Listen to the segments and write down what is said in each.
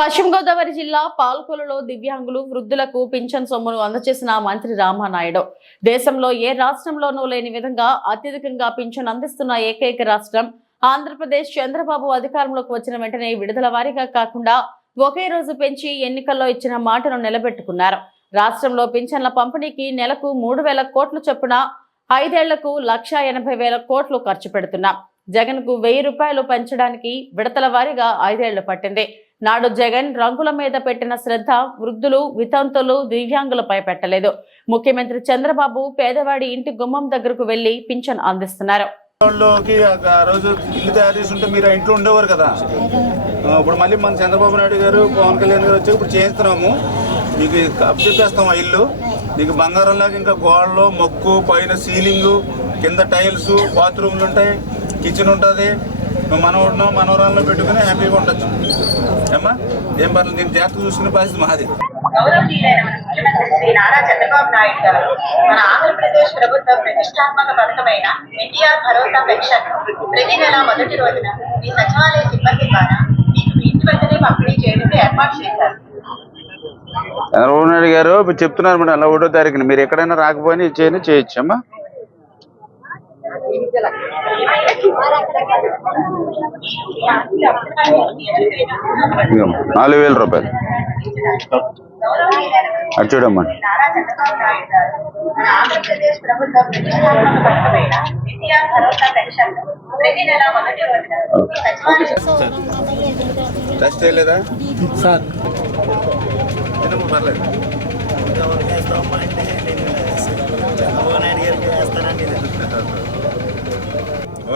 పశ్చిమ గోదావరి జిల్లా పాల్కొలలో దివ్యాంగులు వృద్ధులకు పింఛన్ సొమ్మును అందజేసిన మంత్రి రామానాయుడు. దేశంలో ఏ రాష్ట్రంలోనూ లేని విధంగా అత్యధికంగా పింఛన్ అందిస్తున్న ఏకైక రాష్ట్రం ఆంధ్రప్రదేశ్. చంద్రబాబు అధికారంలోకి వచ్చిన వెంటనే విడుదల వారీగా కాకుండా ఒకే రోజు పెంచి ఎన్నికల్లో ఇచ్చిన మాటను నిలబెట్టుకున్నారు. రాష్ట్రంలో పింఛన్ల పంపిణీకి నెలకు మూడు వేల కోట్లు చొప్పున ఐదేళ్ళకు లక్ష ఎనభై వేల కోట్లు ఖర్చు పెడుతున్నాం. జగన్కు వెయ్యి రూపాయలు పెంచడానికి విడతల వారీగా ఐదేళ్ళు పట్టింది. నాడు జగన్ రంగుల మీద పెట్టిన శ్రద్ధ వృద్ధులు వితంతులు దివ్యాంగులపై పెట్టలేదు. ముఖ్యమంత్రి చంద్రబాబు పేదవాడి ఇంటి గుమ్మం దగ్గరకు వెళ్ళి పింఛన్ అందిస్తున్నారు. రోజు ఇల్లు తయారు చేసి ఉంటే మీరు ఇంట్లో ఉండేవారు కదా. ఇప్పుడు మళ్ళీ మన చంద్రబాబు నాయుడు గారు పవన్ కళ్యాణ్ గారు వచ్చి ఇప్పుడు చేస్తున్నాము మీకు చెప్పేస్తాం ఆ ఇల్లు. మీకు బంగారంలాగా ఇంకా గోడలు మొక్కు పైన సీలింగు కింద టైల్స్ బాత్రూమ్లు ఉంటాయి కిచెన్ ఉంటుంది మనవడినో మనవరాల్లో పెట్టుకుని హ్యాపీగా ఉండొచ్చు. ఏమ్మా? ఏం పర్లేదు నేను జాగ్రత్త చూసుకునే బాధ్యత మాది. గౌరవనీయులైన మన ముఖ్యమంత్రి శ్రీ నారా చంద్రబాబు నాయుడు గారు మన ఆంధ్రప్రదేశ్ ప్రభుత్వ ప్రతిష్టాత్మక పథకమైన ఎన్టీఆర్ భరోసా పెన్షన్ ప్రతి నెల మొదటి రోజున మీ సచివాలయ సిబ్బంది ద్వారా మీకు మీ ఇంటి వద్దనే పంపిణీ చేయడానికి ఏర్పాటు చేశారు. చంద్రబాబు నాయుడు గారు మీరు చెప్తున్నారు మేడం అలా ఒకటో తారీఖున. మీరు ఎక్కడైనా రాకపోయినా ఇచ్చేయని చేయొచ్చు అమ్మా. ఇదిగో నాలుగు వేల రూపాయలు. అటు చూడమ్మా. ఆంధ్రప్రదేశ్ ప్రభుత్వ టెస్ట్ చేయలేదా? సార్. పర్లేదు చంద్రబాబు నాయుడు గారికి వేస్తానండి ఓకే అమ్మా మీ చేద్దాం.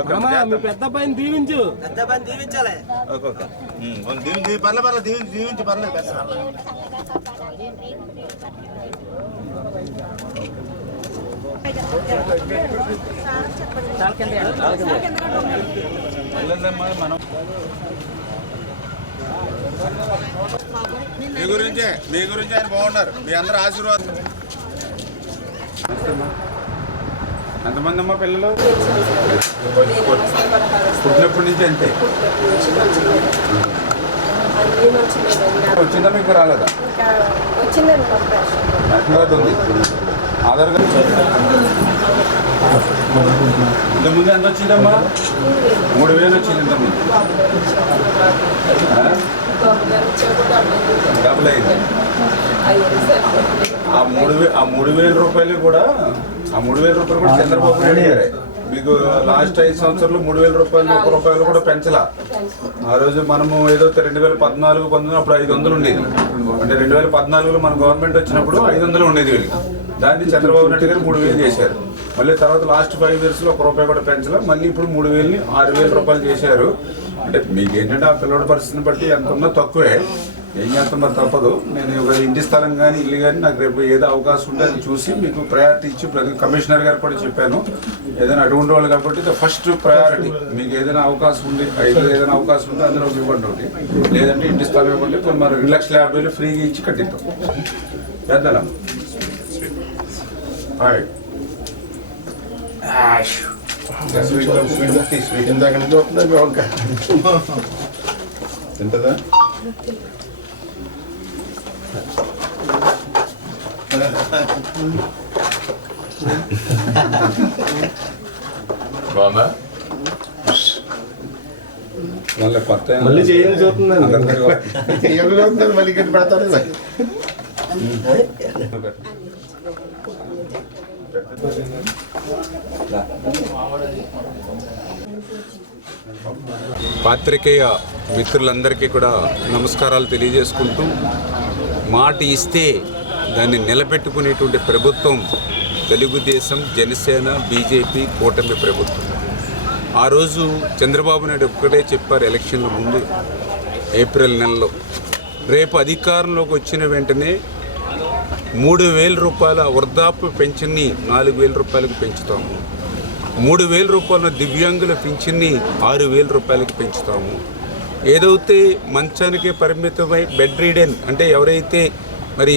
పెద్ద పైన దీవించు. పెద్ద పైన దీవించాలి. Okay okay. ఉమ్, వాళ్ళు దీవించి దీవి- పర్లేదు పర్లేదు దీవించి దీవించి పర్లేదు పర్లేదు. వెళ్ళండమ్మా, మనం మీ గురించే మీ గురించి ఆయన బాగున్నారు. మీ అందరు ఆశీర్వాదం. ఎంతమంది అమ్మా పిల్లలు? పుట్టినప్పటి నుంచి అంతే. వచ్చిందా మీకు రాలేదా? అడ్మిట్ ఉంది. ఆధార్ కార్డు. ఇంతకుముందు ఎంత వచ్చిందమ్మా? మూడు వేలు వచ్చింది ఇంతకుముందు ఆ? డబుల్ అయింది ఆ మూడు ఆ మూడు వేల రూపాయలు కూడా ఆ మూడు వేల రూపాయలు కూడా చంద్రబాబు నాయుడు గారే. మీకు లాస్ట్ ఐదు సంవత్సరాలు మూడు వేల రూపాయలు ఒక రూపాయలు కూడా పెంచలా. ఆ రోజు మనము ఏదో రెండు వేల పద్నాలుగు పంతొమ్మిది అప్పుడు ఐదు వందలు ఉండేది. అంటే రెండు వేల పద్నాలుగులో మన గవర్నమెంట్ వచ్చినప్పుడు ఐదు వందలు ఉండేది వీళ్ళకి. దాన్ని చంద్రబాబు నాయుడు గారు మూడు వేలు చేశారు. మళ్ళీ తర్వాత లాస్ట్ ఫైవ్ ఇయర్స్లో ఒక రూపాయి కూడా పెంచలా. మళ్ళీ ఇప్పుడు మూడు వేలని ఆరు వేల రూపాయలు చేశారు. అంటే మీకు ఏంటంటే ఆ పిల్లడి పరిస్థితిని బట్టి ఎంత ఉన్నా తక్కువే. ఏం చేస్తాం మరి? తప్పదు. నేను ఒక ఇంటి స్థలం కానీ ఇల్లు కానీ నాకు రేపు ఏదో అవకాశం ఉంటే అది చూసి మీకు ప్రయారిటీ ఇచ్చి ప్రతి కమిషనర్ గారు కూడా చెప్పాను. ఏదైనా అటువంటి వాళ్ళు కాబట్టి ఫస్ట్ ప్రయారిటీ మీకు ఏదైనా అవకాశం ఉంది ఇల్లు ఏదైనా అవకాశం ఉంటే అందులో ఒక ఇవ్వండి ఒకటి. లేదంటే ఇంటి స్థలం ఇవ్వండి కొన్ని మరి రెండు లక్షల యాభై వేలు ఫ్రీగా ఇచ్చి కట్టిద్దాం. పెద్దలం. స్వీట్ ఇందాక నుంచి వస్తుంది? తింటదా? బాగుందా? మళ్ళీ కొత్త మళ్ళీ చేయాలని చూస్తుందండి ఎవరు చెప్తారు మళ్ళీ గట్టి పెడతారు పాత్రికేయ మిత్రులందరికీ కూడా నమస్కారాలు తెలియజేసుకుంటూ మాట ఇస్తే దాన్ని నిలబెట్టుకునేటువంటి ప్రభుత్వం తెలుగుదేశం జనసేన బీజేపీ కూటమి ప్రభుత్వం. ఆ రోజు చంద్రబాబు నాయుడు ఒక్కడే చెప్పారు ఎలక్షన్ల ముందు ఏప్రిల్ నెలలో. రేపు అధికారంలోకి వచ్చిన వెంటనే మూడు వేల రూపాయల వృద్ధాప్య పెన్షన్ని నాలుగు వేల రూపాయలకు పెంచుతాము. మూడు వేల రూపాయల దివ్యాంగుల పింఛన్ని ఆరు వేల రూపాయలకు పెంచుతాము. ఏదైతే మంచానికి పరిమితమై బెడ్ రీడెన్ అంటే ఎవరైతే మరి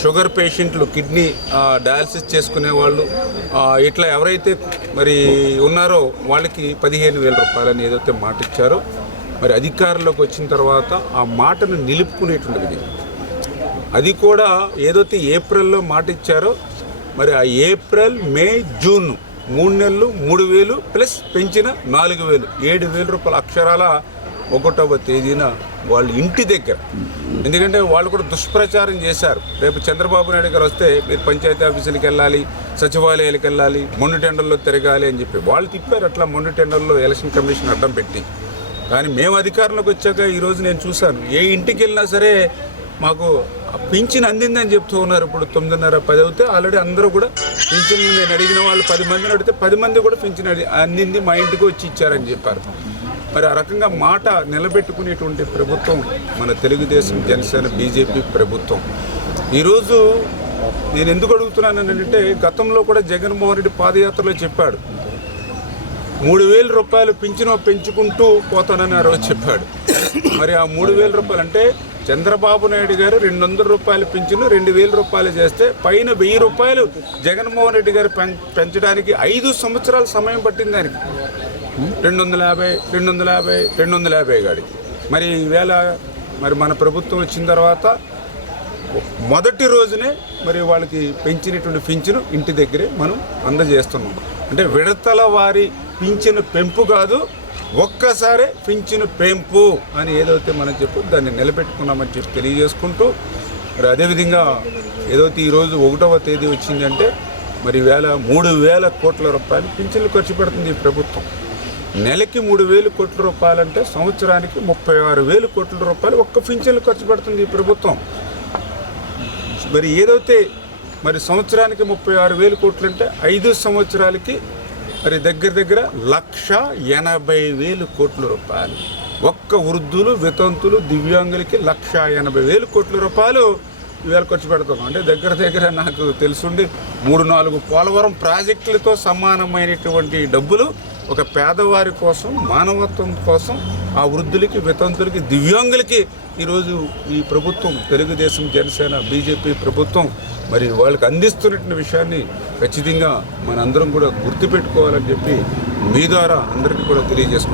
షుగర్ పేషెంట్లు కిడ్నీ డయాలసిస్ చేసుకునే వాళ్ళు ఇట్లా ఎవరైతే మరి ఉన్నారో వాళ్ళకి పదిహేను వేల రూపాయలని ఏదైతే మాట ఇచ్చారో మరి అధికారంలోకి వచ్చిన తర్వాత ఆ మాటను నిలుపుకునేటువంటి విధంగా అది కూడా ఏదైతే ఏప్రిల్లో మాట ఇచ్చారో మరి ఆ ఏప్రిల్ మే జూన్ మూడు నెలలు మూడు వేలు ప్లస్ పెంచిన నాలుగు వేలు. ఏడు వేల రూపాయల అక్షరాల ఒకటవ తేదీన వాళ్ళ ఇంటి దగ్గర. ఎందుకంటే వాళ్ళు కూడా దుష్ప్రచారం చేశారు. రేపు చంద్రబాబు నాయుడు గారు వస్తే మీరు పంచాయతీ ఆఫీసులకు వెళ్ళాలి సచివాలయాలకు వెళ్ళాలి మొండి టెండర్లో తిరగాలి అని చెప్పి వాళ్ళు తిప్పారు. అట్లా మొండి టెండర్లో ఎలక్షన్ కమిషన్ అడ్డం పెట్టి. కానీ మేము అధికారంలోకి వచ్చాక ఈరోజు నేను చూశాను. ఏ ఇంటికి వెళ్ళినా సరే మాకు పింఛన్ అందిందని చెప్తూ ఉన్నారు. ఇప్పుడు తొమ్మిదిన్నర పది అవుతే ఆల్రెడీ అందరూ కూడా పింఛన్ నేను అడిగిన వాళ్ళు పది మందిని అడిగితే పది మంది కూడా పింఛన్ అడి అందింది మా ఇంటికి వచ్చి ఇచ్చారని చెప్పారు. మరి ఆ రకంగా మాట నిలబెట్టుకునేటువంటి ప్రభుత్వం మన తెలుగుదేశం జనసేన బీజేపీ ప్రభుత్వం. ఈరోజు నేను ఎందుకు అడుగుతున్నాను అంటే గతంలో కూడా జగన్మోహన్ రెడ్డి పాదయాత్రలో చెప్పాడు. మూడు వేల రూపాయలు పింఛను పెంచుకుంటూ పోతానని ఆ రోజు చెప్పాడు. మరి ఆ మూడు వేల రూపాయలు అంటే చంద్రబాబు నాయుడు గారు రెండు వందల రూపాయలు పింఛను రెండు వేల రూపాయలు చేస్తే పైన వెయ్యి రూపాయలు జగన్మోహన్ రెడ్డి గారు పెంచడానికి ఐదు సంవత్సరాల సమయం పట్టింది దానికి రెండు వందల యాభై రెండు వందల యాభై రెండు వందల యాభై గాడి. మరి ఈవేళ మరి మన ప్రభుత్వం వచ్చిన తర్వాత మొదటి రోజునే మరి వాళ్ళకి పెంచినటువంటి పింఛను ఇంటి దగ్గరే మనం అందజేస్తున్నాం. అంటే విడతల వారి పింఛను పెంపు కాదు ఒక్కసారే పింఛను పెంపు అని ఏదైతే మనం చెప్పు దాన్ని నిలబెట్టుకున్నామని చెప్పి తెలియజేసుకుంటూ మరి అదేవిధంగా ఏదైతే ఈరోజు ఒకటవ తేదీ వచ్చిందంటే మరి వేల మూడు వేల కోట్ల రూపాయలు పింఛన్లు ఖర్చు పెడుతుంది ఈ ప్రభుత్వం. నెలకి మూడు వేలు కోట్ల రూపాయలంటే సంవత్సరానికి ముప్పై ఆరు వేలు కోట్ల రూపాయలు ఒక్క పింఛన్లు ఖర్చు పెడుతుంది ఈ ప్రభుత్వం. మరి ఏదైతే మరి సంవత్సరానికి ముప్పై ఆరు వేలు కోట్లు అంటే ఐదు సంవత్సరాలకి మరి దగ్గర దగ్గర లక్ష ఎనభై వేలు కోట్ల రూపాయలు. ఒక్క వృద్ధులు వితంతులు దివ్యాంగులకి లక్ష ఎనభై వేలు కోట్ల రూపాయలు ఇవాళ ఖర్చు పెడతాం అంటే దగ్గర దగ్గర నాకు తెలుసుండి మూడు నాలుగు పోలవరం ప్రాజెక్టులతో సమానమైనటువంటి డబ్బులు ఒక పేదవారి కోసం మానవత్వం కోసం ఆ వృద్ధులకి వితంతులకి దివ్యాంగులకి ఈరోజు ఈ ప్రభుత్వం తెలుగుదేశం జనసేన బీజేపీ ప్రభుత్వం మరి వాళ్ళకి అందిస్తున్నటువంటి విషయాన్ని ఖచ్చితంగా మనందరం కూడా గుర్తుపెట్టుకోవాలని చెప్పి మీ ద్వారా అందరికీ కూడా తెలియజేసుకుంటాం